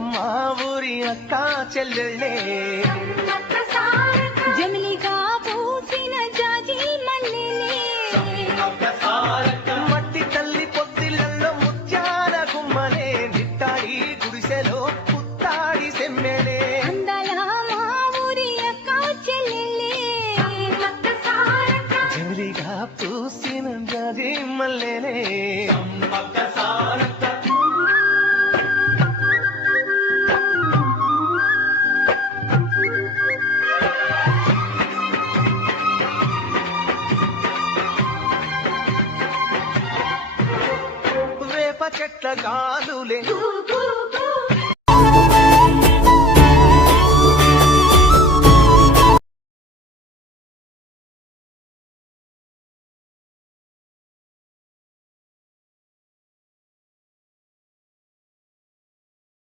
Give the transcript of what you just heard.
మా ఊరి అక్క చెల్లెళ్ళే జమిలిగా పూసిన జాజి మల్లెలే మట్టి తల్లి పొత్తిళ్ళల్లో ముత్యాల గుమ్మలే నిట్టాడి గుడిసెలో పుత్తాడి సెమ్మెలే అందాల మా ఊరి అక్క చెల్లెలే జమిలిగా పూసిన జాజి మల్లెలే చెట్ల గాలులే